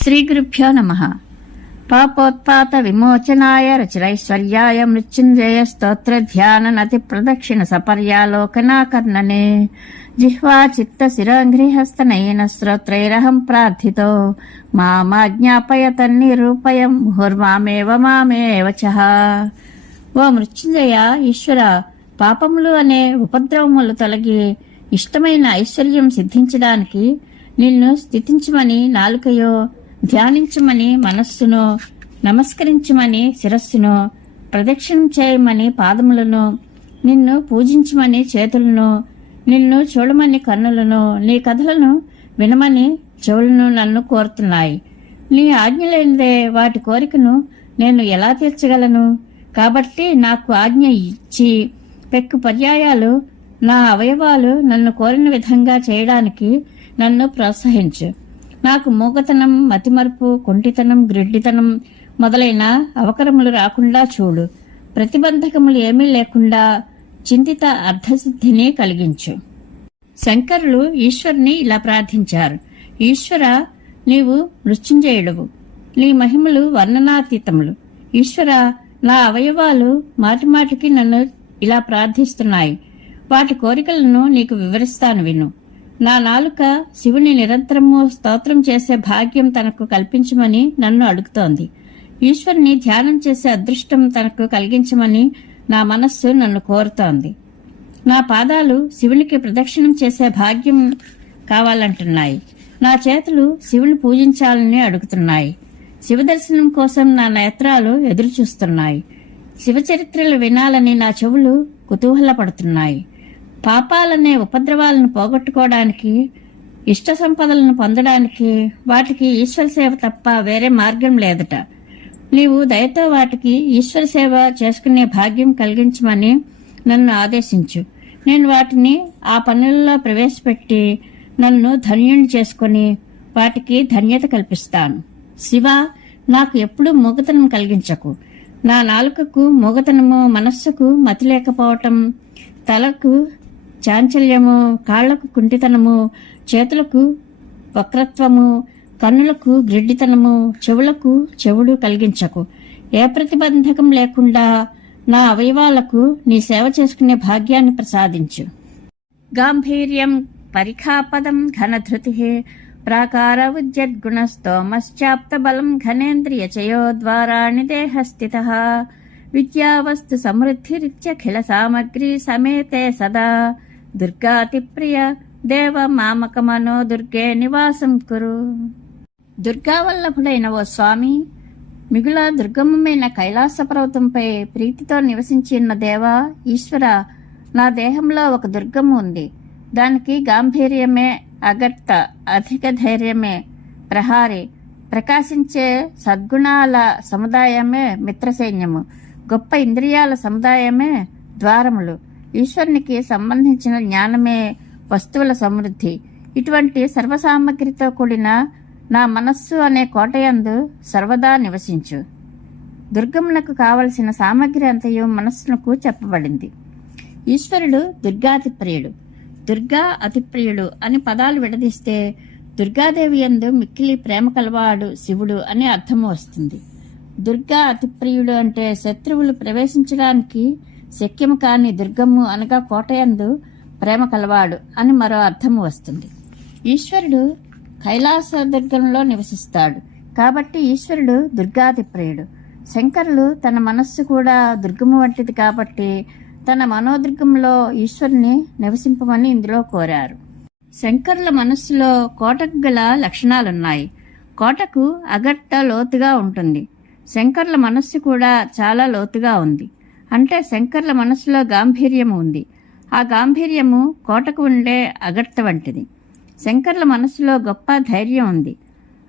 శ్రీగురుభ్యో నమః. పాపోత్పాత విమోచనాయ రచిరైశ్వర్యాయ మృత్యుంజయ స్తోత్ర ధ్యాన నతి ప్రదక్షిణ సపర్యాలోకనాకర్ణనే జిహ్వా చిత్త శిరాంఘ్రిహస్తనయన శ్రోత్రైరహం ప్రార్థితో మాజ్ఞాపయ తన్నిరూపయం ముహుర్మామేవ మామేవ చః. ఓ మృత్యుంజయ ఈశ్వర, పాపములు అనే ఉపద్రవములు తొలగి ఇష్టమైన ఐశ్వర్యం సిద్ధించడానికి నిన్ను స్తుతించమని నాలుకయో, ధ్యానించమని మనస్సును, నమస్కరించమని శిరస్సును, ప్రదక్షిణం చేయమని పాదములను, నిన్ను పూజించమని చేతులను, నిన్ను చూడమని కన్నులను, నీ కథలను వినమని చెవులను నన్ను కోరుతున్నాయి. నీ ఆజ్ఞ లేనిదే వాటి కోరికను నేను ఎలా తీర్చగలను? కాబట్టి నాకు ఆజ్ఞ ఇచ్చి పెక్కు పర్యాయాలు నా అవయవాలు నన్ను కోరిన విధంగా చేయడానికి నన్ను ప్రోత్సహించు. నాకు మూగతనం, మతిమరుపు, కుంటితనం, గ్రిడ్డితనం మొదలైన అవకరములు రాకుండా చూడు. ప్రతిబంధకములు ఏమీ లేకుండా చింతిత అర్థసిద్ధిని కలిగించు. శంకరులు ఈశ్వరుని ఇలా ప్రార్థించారు: ఈశ్వర, నీవు మృత్యుంజయుడవు, నీ మహిమలు వర్ణనాతీతములు. ఈశ్వర, నా అవయవాలు మాటిమాటికి నన్ను ఇలా ప్రార్థిస్తున్నాయి. వాటి కోరికలను నీకు వివరిస్తాను విను. నా నాలుక శివుని నిరంతరము స్తోత్రం చేసే భాగ్యం తనకు కల్పించమని నన్ను అడుగుతోంది. ఈశ్వరుని ధ్యానం చేసే అదృష్టం తనకు కలిగించమని నా మనస్సు నన్ను కోరుతోంది. నా పాదాలు శివునికి ప్రదక్షిణం చేసే భాగ్యం కావాలంటున్నాయి. నా చేతులు శివుని పూజించాలని అడుగుతున్నాయి. శివదర్శనం కోసం నా నేత్రాలు ఎదురుచూస్తున్నాయి. శివచరిత్రలు వినాలని నా చెవులు కుతూహలపడుతున్నాయి. పాపాలనే ఉపద్రవాలను పోగొట్టుకోవడానికి, ఇష్ట సంపదలను పొందడానికి వాటికి ఈశ్వర సేవ తప్ప వేరే మార్గం లేదట. నీవు దయతో వాటికి ఈశ్వర సేవ చేసుకునే భాగ్యం కలిగించమని నన్ను ఆదేశించు. నేను వాటిని ఆ పనులలో ప్రవేశపెట్టి నన్ను ధన్యుని చేసుకుని వాటికి ధన్యత కల్పిస్తాను. శివ, నాకు ఎప్పుడూ మూగతనం కలిగించకు. నా నాలుకకు మూగతనము, మనస్సుకు మతి లేకపోవటం, తలకు చాంచల్యము, కాళ్లకు కుంటితనము, చేతులకు వక్రత్వము, కన్నులకు గ్రిడ్డితనము, చెవులకు చెవుడు కలిగించకు. ఏ ప్రతిబంధకం లేకుండా నా అవయవాలకు నీ సేవ చేసుకునే భాగ్యాన్ని ప్రసాదించు. గాంభీర్యం పరిఖాపదం ఘనధృతి ప్రాకార ఉద్యద్గుణస్తోమశ్చాప్త బలం ఘనేంద్రియచయో ద్వారాణి దేహస్థిత విద్యావస్తు సమృద్ధిరిత్యఖిల సామగ్రి సమేతే సదా దుర్గాతిప్రియ దేవ మామకమనో దుర్గే నివాసం కురు. దుర్గావల్లభుడైన ఓ స్వామి, మిగుల దుర్గమమైన కైలాస పర్వతంపై ప్రీతితో నివసించి ఉన్న దేవా ఈశ్వర, నా దేహంలో ఒక దుర్గము ఉంది. దానికి గాంభీర్యమే అగర్త, అధిక ధైర్యమే ప్రహారి, ప్రకాశించే సద్గుణాల సముదాయమే మిత్రసైన్యము, గొప్ప ఇంద్రియాల సముదాయమే ద్వారములు, ఈశ్వరునికి సంబంధించిన జ్ఞానమే వస్తువుల సమృద్ధి. ఇటువంటి సర్వసామగ్రితో కూడిన నా మనస్సు అనే కోటయందు సర్వదా నివసించు. దుర్గమునకు కావలసిన సామగ్రి అంతయు మనస్సునకు చెప్పబడింది. ఈశ్వరుడు దుర్గాతిప్రియుడు, దుర్గా అతిప్రియుడు అని పదాలు విడదీస్తే దుర్గాదేవి యందు మిక్కిలి ప్రేమ కలవాడు శివుడు అనే అర్థము వస్తుంది. దుర్గా అతిప్రియుడు అంటే శత్రువులు ప్రవేశించడానికి శక్యము కాని దుర్గము అనగా కోటయందు ప్రేమ కలవాడు అని మరో అర్థము వస్తుంది. ఈశ్వరుడు కైలాస దుర్గంలో నివసిస్తాడు కాబట్టి ఈశ్వరుడు దుర్గాతిప్రియుడు. శంకరులు తన మనస్సు కూడా దుర్గము వంటిది కాబట్టి తన మనోదుర్గంలో ఈశ్వరుని నివసింపమని ఇందులో కోరారు. శంకరుల మనస్సులో కోటకు గల లక్షణాలున్నాయి. కోటకు అగట్ట లోతుగా ఉంటుంది. శంకరుల మనస్సు కూడా చాలా లోతుగా ఉంది. అంటే శంకరుల మనస్సులో గాంభీర్యము ఉంది. ఆ గాంభీర్యము కోటకు ఉండే అగట్ట వంటిది. శంకరుల మనస్సులో గొప్ప ధైర్యం ఉంది.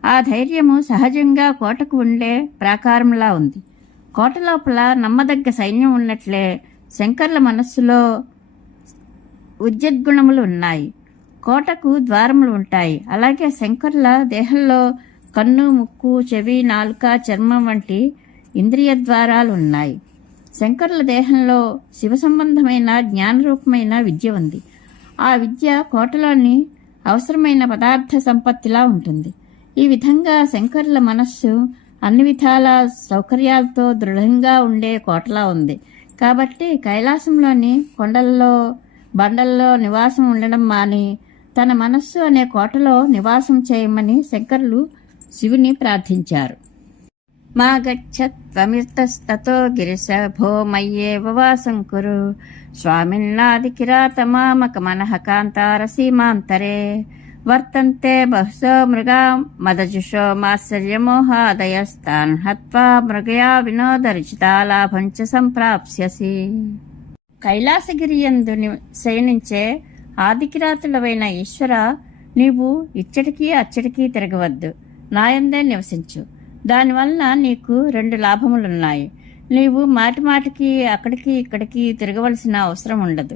ఆ ధైర్యము సహజంగా కోటకు ఉండే ప్రాకారంలా ఉంది. కోట లోపల నమ్మదగ్గ సైన్యం ఉన్నట్లే శంకర్ల మనస్సులో ఉద్యద్గుణములు ఉన్నాయి. కోటకు ద్వారములు ఉంటాయి. అలాగే శంకర్ల దేహంలో కన్ను, ముక్కు, చెవి, నాలుక, చర్మం వంటి ఇంద్రియ ద్వారాలు ఉన్నాయి. శంకర్ల దేహంలో శివ సంబంధమైన జ్ఞానరూపమైన విద్య ఉంది. ఆ విద్య కోటలోని అవసరమైన పదార్థ సంపత్తిలా ఉంటుంది. ఈ విధంగా శంకరుల మనస్సు అన్ని విధాల సౌకర్యాలతో దృఢంగా ఉండే కోటలా ఉంది. కాబట్టి కైలాసంలోని కొండల్లో బండల్లో నివాసం ఉండడం మాని తన మనస్సు అనే కోటలో నివాసం చేయమని శంకరులు శివుని ప్రార్థించారు. మా గచ్చత్వమితస్తతో గిరిశభో మయ్యేవ వాసం కురు స్వామిన్నాది కిరాతమామక మనః కాంతార సీమాంతరే వర్తంతే బహుశో మృగా మదజుషో మాత్సర్యమోహాదయస్తాన్ హత్వా మృగయా వినోదరుచితా లాభంచ సంప్రాప్స్యసి. కైలాసగిరియందు శయనించే ఆదికిరాతులవైన ఈశ్వర, నీవు ఇచ్చటికీ అచ్చటికీ తిరగవద్దు, నాయందే నివసించు. దానివలన నీకు 2 లాభములున్నాయి. నీవు మాటిమాటికి అక్కడికి ఇక్కడికి తిరగవలసిన అవసరం ఉండదు.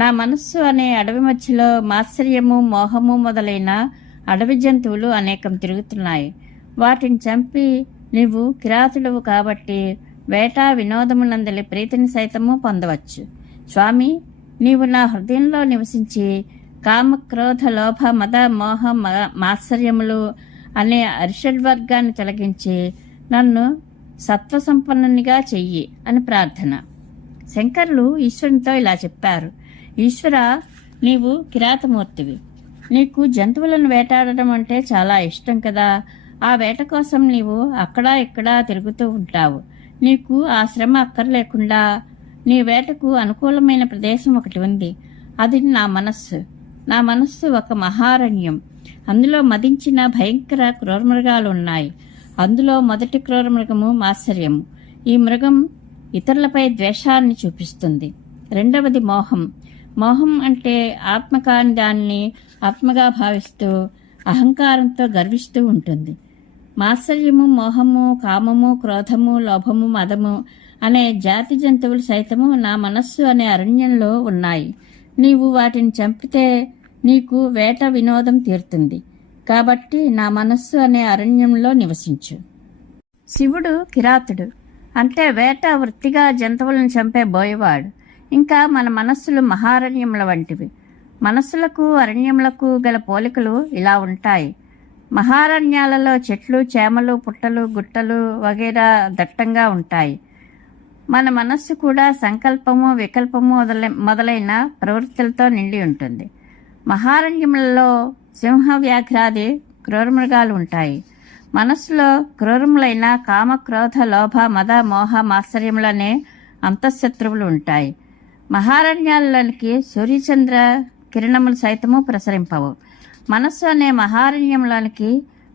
నా మనస్సు అనే అడవి మధ్యలో మాత్సర్యము మోహము మొదలైన అడవి జంతువులు అనేకం తిరుగుతున్నాయి. వాటిని చంపి నీవు కిరాతుడవు కాబట్టి వేట వినోదమునందలి ప్రీతిని సైతము పొందవచ్చు. స్వామి, నీవు నా హృదయంలో నివసించి కామ క్రోధ లోభ మద మోహ మాత్సర్యములు అనే అరిషడ్వర్గాన్ని తొలగించి నన్ను సత్వసంపన్నునిగా చెయ్యి అని ప్రార్థన. శంకరులు ఈశ్వరునితో ఇలా చెప్పారు. ఈశ్వర, నీవు కిరాతమూర్తివి. నీకు జంతువులను వేటాడడం అంటే చాలా ఇష్టం కదా. ఆ వేట కోసం నీవు అక్కడా ఇక్కడా తిరుగుతూ ఉంటావు. నీకు ఆ శ్రమ అక్కర్లేకుండా నీ వేటకు అనుకూలమైన ప్రదేశం ఒకటి ఉంది. అది నా మనస్సు. నా మనస్సు ఒక మహారణ్యం. అందులో మదించిన భయంకర క్రూరమృగాలు ఉన్నాయి. అందులో మొదటి క్రూరమృగము మాత్సర్యము. ఈ మృగం ఇతరులపై ద్వేషాన్ని చూపిస్తుంది. రెండవది మోహం. మోహం అంటే ఆత్మ కాని దాన్ని ఆత్మగా భావిస్తూ అహంకారంతో గర్విస్తూ ఉంటుంది. మాత్సర్యము, మోహము, కామము, క్రోధము, లోభము, మదము అనే జాతి జంతువులు సైతము నా మనస్సు అనే అరణ్యంలో ఉన్నాయి. నీవు వాటిని చంపితే నీకు వేట వినోదం తీరుతుంది. కాబట్టి నా మనస్సు అనే అరణ్యంలో నివసించు. శివుడు కిరాతుడు అంటే వేట వృత్తిగా జంతువులను చంపే బోయేవాడు. ఇంకా మన మనస్సులు మహారణ్యముల వంటివి. మనస్సులకు అరణ్యములకు గల పోలికలు ఇలా ఉంటాయి. మహారణ్యాలలో చెట్లు, చేమలు, పుట్టలు, గుట్టలు వగైరా దట్టంగా ఉంటాయి. మన మనస్సు కూడా సంకల్పము, వికల్పము మొదలైన ప్రవృత్తులతో నిండి ఉంటుంది. మహారణ్యములలో సింహ, వ్యాఘ్రాది క్రూరమృగాలు ఉంటాయి. మనస్సులో క్రూరములైన కామ, క్రోధ, లోభ, మద, మోహ, మాత్సర్యములనే అంతఃశత్రువులు ఉంటాయి. మహారణ్యాలలోనికి సూర్యచంద్ర కిరణములు సైతము ప్రసరింపవు. మనస్సు అనే మహారణ్యంలోనికి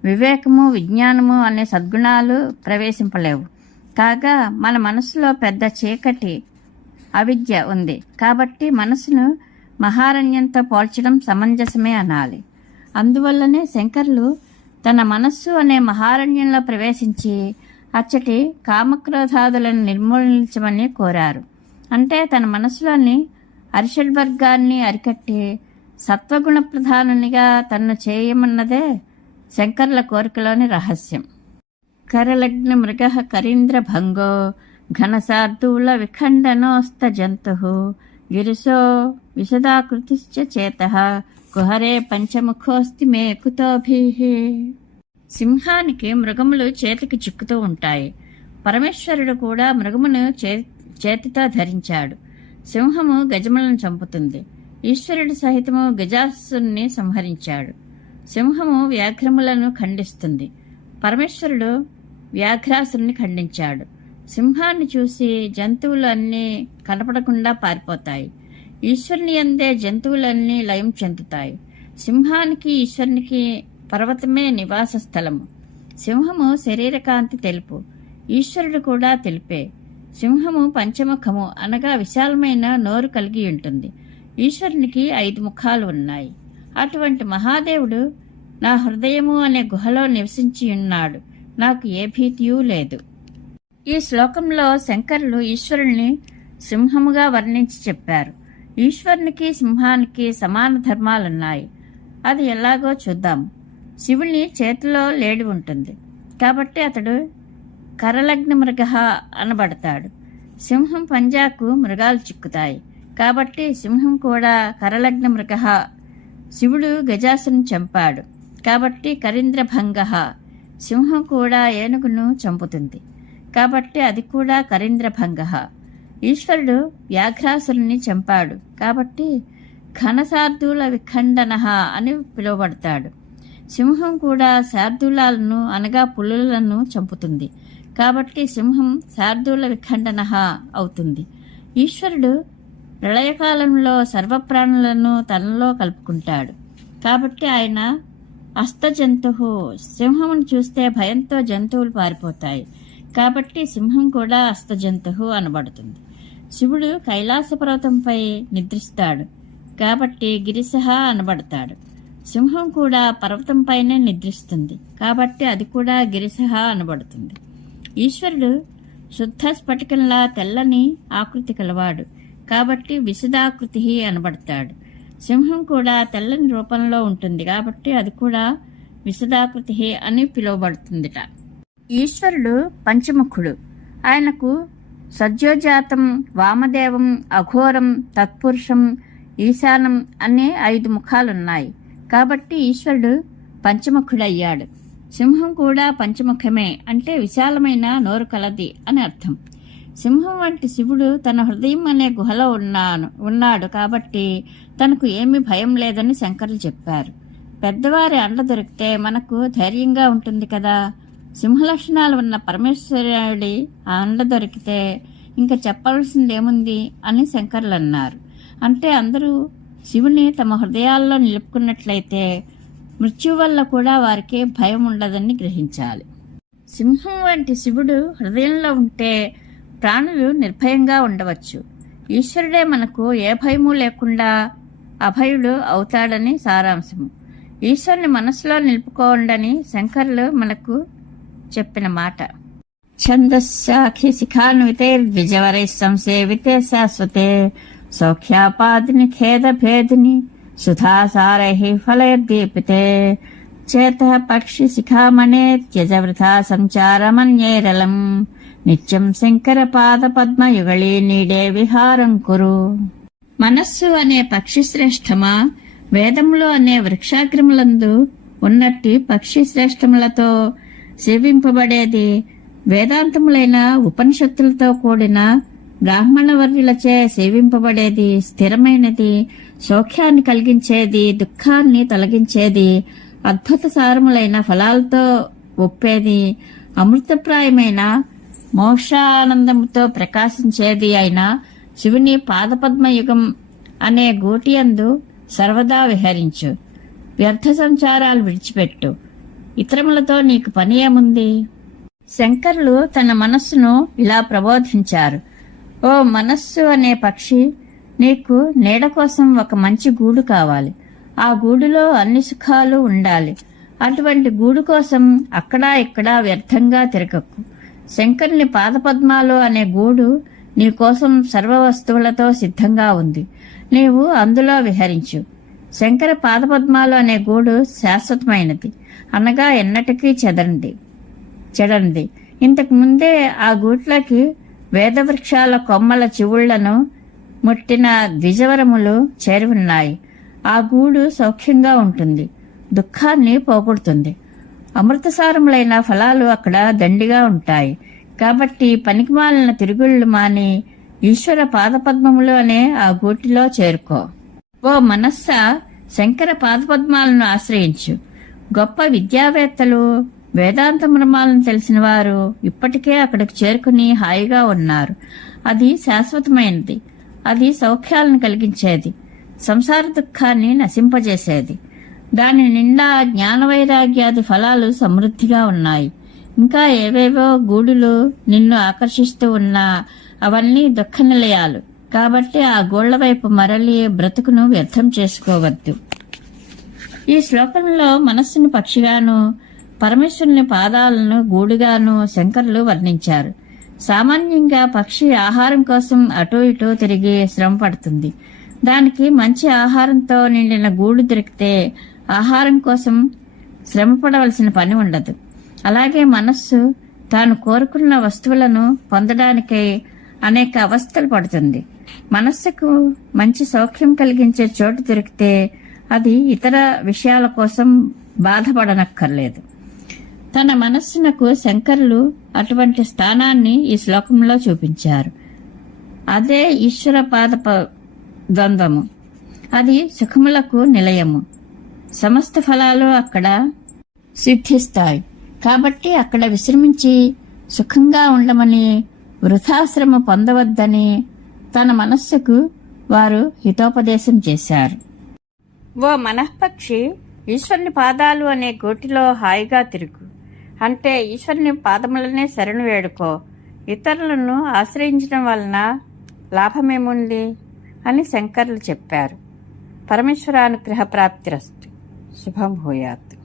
వివేకము, విజ్ఞానము అనే సద్గుణాలు ప్రవేశింపలేవు. కాగా మన మనస్సులో పెద్ద చీకటి అవిద్య ఉంది. కాబట్టి మనసును మహారణ్యంతో పోల్చడం సమంజసమే అనాలి. అందువల్లనే శంకరులు తన మనస్సు అనే మహారణ్యంలో ప్రవేశించి అచ్చటి కామక్రోధాదులను నిర్మూలించమని కోరారు. అంటే తన మనసులోని అరిషడ్వర్గాన్ని అరికట్టి సత్వగుణ ప్రధానునిగా తన్ను చేయమన్నదే శంకరుల కోరికలోని రహస్యం. కరలగ్న మృగ కరీంద్ర భంగో ఘనశార్దూల విఖండనోస్త జంతు గిరిశో విశదాకృతిశ్చ చేతః కుహరే పంచముఖోస్తి మే కుతోభిః. సింహానికి మృగములు చేతికి చిక్కుతూ ఉంటాయి. పరమేశ్వరుడు కూడా మృగమును చేతితో ధరించాడు. సింహము గజములను చంపుతుంది. ఈశ్వరుడు సహితము గజాసుని సంహరించాడు. సింహము వ్యాఘ్రములను ఖండిస్తుంది. పరమేశ్వరుడు వ్యాఘ్రాసుని ఖండించాడు. సింహాన్ని చూసి జంతువులు అన్నీ కనపడకుండా పారిపోతాయి. ఈశ్వరుని యందే జంతువులన్నీ లయం చెందుతాయి. సింహానికి ఈశ్వరునికి పర్వతమే నివాస స్థలము. సింహము శరీరకాంతి తెలుపు, ఈశ్వరుడు కూడా తెలిపే. సింహము పంచముఖము అనగా విశాలమైన నోరు కలిగి ఉంటుంది. ఈశ్వరునికి 5 ముఖాలు ఉన్నాయి. అటువంటి మహాదేవుడు నా హృదయము అనే గుహలో నివసించి ఉన్నాడు. నాకు ఏ భీతియూ లేదు. ఈ శ్లోకంలో శంకరులు ఈశ్వరుణ్ణి సింహముగా వర్ణించి చెప్పారు. ఈశ్వరునికి సింహానికి సమాన ధర్మాలున్నాయి. అది ఎలాగో చూద్దాం. శివుని చేతిలో లేడి ఉంటుంది కాబట్టి అతడు కరలగ్న మృగ అనబడతాడు. సింహం పంజాకు మృగాలు చిక్కుతాయి కాబట్టి సింహం కూడా కరలగ్న మృగ. శివుడు గజాసుని చంపాడు. కాబట్టి కరీంద్రభంగ. సింహం కూడా ఏనుగును చంపుతుంది కాబట్టి అది కూడా కరీంద్రభంగ. ఈశ్వరుడు వ్యాఘ్రాసురుని చంపాడు కాబట్టి ఘనశార్దూల విఖండన అని పిలువబడతాడు. సింహం కూడా శార్దూలాలను అనగా పులులను చంపుతుంది కాబట్టి సింహం శార్దూల విఖండన అవుతుంది. ఈశ్వరుడు ప్రళయకాలంలో సర్వప్రాణులను తనలో కలుపుకుంటాడు కాబట్టి ఆయన అస్తజంతువు. సింహమును చూస్తే భయంతో జంతువులు పారిపోతాయి కాబట్టి సింహం కూడా అస్తజంతువు అనబడుతుంది. శివుడు కైలాస పర్వతంపై నిద్రిస్తాడు కాబట్టి గిరిశః అనబడతాడు. సింహం కూడా పర్వతంపైనే నిద్రిస్తుంది కాబట్టి అది కూడా గిరిశః అనబడుతుంది. ఈశ్వరుడు శుద్ధ స్ఫటికంలా తెల్లని ఆకృతి కలవాడు కాబట్టి విశుదాకృతి అనబడతాడు. సింహం కూడా తెల్లని రూపంలో ఉంటుంది కాబట్టి అది కూడా విశుదాకృతి అని పిలువబడుతుందిట. ఈశ్వరుడు పంచముఖుడు. ఆయనకు సజ్జోజాతం, వామదేవం, అఘోరం, తత్పురుషం, ఈశానం అనే 5 ముఖాలున్నాయి కాబట్టి ఈశ్వరుడు పంచముఖుడయ్యాడు. సింహం కూడా పంచముఖమే అంటే విశాలమైన నోరు కలది అని అర్థం. సింహం వంటి శివుడు తన హృదయం అనే గుహలో ఉన్నాడు కాబట్టి తనకు ఏమీ భయం లేదని శంకరులు చెప్పారు. పెద్దవారి అండ దొరికితే మనకు ధైర్యంగా ఉంటుంది కదా. సింహలక్షణాలు ఉన్న పరమేశ్వరుడి అండ దొరికితే ఇంకా చెప్పాల్సిందేముంది అని శంకరులు అన్నారు. అంటే అందరూ శివుని తమ హృదయాల్లో నిలుపుకున్నట్లయితే మృత్యు వల్ల కూడా వారికి భయం ఉండదని గ్రహించాలి. సింహం వంటి శివుడు హృదయంలో ఉంటే ప్రాణులు నిర్భయంగా ఉండవచ్చు. ఈశ్వరుడే మనకు ఏ భయము లేకుండా అభయుడు అవుతాడని సారాంశము. ఈశ్వరుని మనసులో నిలుపుకోండని శంకరులు మనకు చెప్పిన మాట. ఛందస్సాఖి శిఖాన్వితే ద్విజవరై సంసేవితే శాశ్వతే సౌఖ్యాపాదిని ఖేద భేదిని సుధాసారై ఫలైర్దీపితే చేత పక్షి శిఖామణే త్యజ వృథా సంచారమన్యేరలం నిత్యం శంకర పాద పద్మయుగళీ నీడే విహారం కురు. మనస్సు అనే పక్షి శ్రేష్టమా, వేదములు అనే వృక్షాగ్రములందు ఉన్నట్టి పక్షి శ్రేష్టములతో సేవింపబడేది, వేదాంతములైన ఉపనిషత్తులతో కూడిన బ్రాహ్మణవర్యులచే సేవింపబడేది, స్థిరమైనది, సౌఖ్యాన్ని కలిగించేది, దుఃఖాన్ని తొలగించేది, అద్భుత సారములైన ఫలాలతో ఒప్పేది, అమృతప్రాయమైన మోక్షానందముతో ప్రకాశించేది అయిన శివుని పాదపద్మయుగం అనే గూటియందు సర్వదా విహరించు. వ్యర్థ సంచారాలు విడిచిపెట్టు. ఇతరములతో నీకు పని ఏముంది? శంకరులు తన మనస్సును ఇలా ప్రబోధించారు. ఓ మనస్సు అనే పక్షి, నీకు నీడ కోసం ఒక మంచి గూడు కావాలి. ఆ గూడులో అన్ని సుఖాలు ఉండాలి. అటువంటి గూడు కోసం అక్కడా ఇక్కడా వ్యర్థంగా తిరగకు. శంకరుని పాదపద్మాలు అనే గూడు నీకోసం సర్వ వస్తువులతో సిద్ధంగా ఉంది. నీవు అందులో విహరించు. శంకర పాదపద్మాలు అనే గూడు శాశ్వతమైనది, అనగా ఎన్నటికీ చెడనిది. ఇంతకు ముందే ఆ గూట్లోకి వేదవృక్షాల కొమ్మల చివుళ్లను ముట్టిన ద్విజవరములు చేరి ఉన్నాయి. ఆ గూడు సౌఖ్యంగా ఉంటుంది, దుఃఖాన్ని పోగొడుతుంది. అమృతసారములైన ఫలాలు అక్కడ దండిగా ఉంటాయి. కాబట్టి పనికిమాలిన తిరుగుళ్ళు మాని ఈశ్వర పాదపద్మములు అనే ఆ గూటిలో చేరుకో. ఓ మనస్స, శంకర పాదపద్మాలను ఆశ్రయించు. గొప్ప విద్యావేత్తలు, వేదాంత మర్మాలను తెలిసిన వారు ఇప్పటికే అక్కడికి చేరుకుని హాయిగా ఉన్నారు. అది శాశ్వతమైనది, అది సౌఖ్యాలను కలిగించేది, సంసార దుఃఖాన్ని నశింపజేసేది. దాని నిండా జ్ఞానవైరాగ్యాది ఫలాలు సమృద్ధిగా ఉన్నాయి. ఇంకా ఏవేవో గూడులు నిన్ను ఆకర్షిస్తూ ఉన్నా అవన్నీ దుఃఖ నిలయాలు. కాబట్టి ఆ గోళ్ల వైపు మరలి బ్రతుకును వ్యర్థం చేసుకోవద్దు. ఈ శ్లోకంలో మనస్సును పక్షిగాను, పరమేశ్వరుని పాదాలను గూడుగాను శంకరులు వర్ణించారు. సామాన్యంగా పక్షి ఆహారం కోసం అటూ ఇటూ తిరిగి శ్రమ పడుతుంది. దానికి మంచి ఆహారంతో నిండిన గూడు దొరికితే ఆహారం కోసం శ్రమ పడవలసిన పని ఉండదు. అలాగే మనస్సు తాను కోరుకున్న వస్తువులను పొందడానికై అనేక అవస్థలు పడుతుంది. మనస్సుకు మంచి సౌఖ్యం కలిగించే చోటు దొరికితే అది ఇతర విషయాల కోసం బాధపడనక్కర్లేదు. తన మనస్సునకు శంకరులు అటువంటి స్థానాన్ని ఈ శ్లోకంలో చూపించారు. అదే ఈశ్వర పాద ద్వంద్వము. అది సుఖములకు నిలయము. సమస్త ఫలాలు అక్కడ సిద్ధిస్తాయి. కాబట్టి అక్కడ విశ్రమించి సుఖంగా ఉండమని, వృథాశ్రమ పొందవద్దని తన మనస్సుకు వారు హితోపదేశం చేశారు. ఓ మనఃపక్షి, ఈశ్వరుని పాదాలు అనే గోటిలో హాయిగా తిరుగు. అంటే ఈశ్వరుని పాదములనే శరణు వేడుకో. ఇతరులను ఆశ్రయించడం వలన లాభమేముంది అని శంకరులు చెప్పారు. పరమేశ్వరానుగ్రహ ప్రాప్తిరస్తు. శుభం భూయాత్.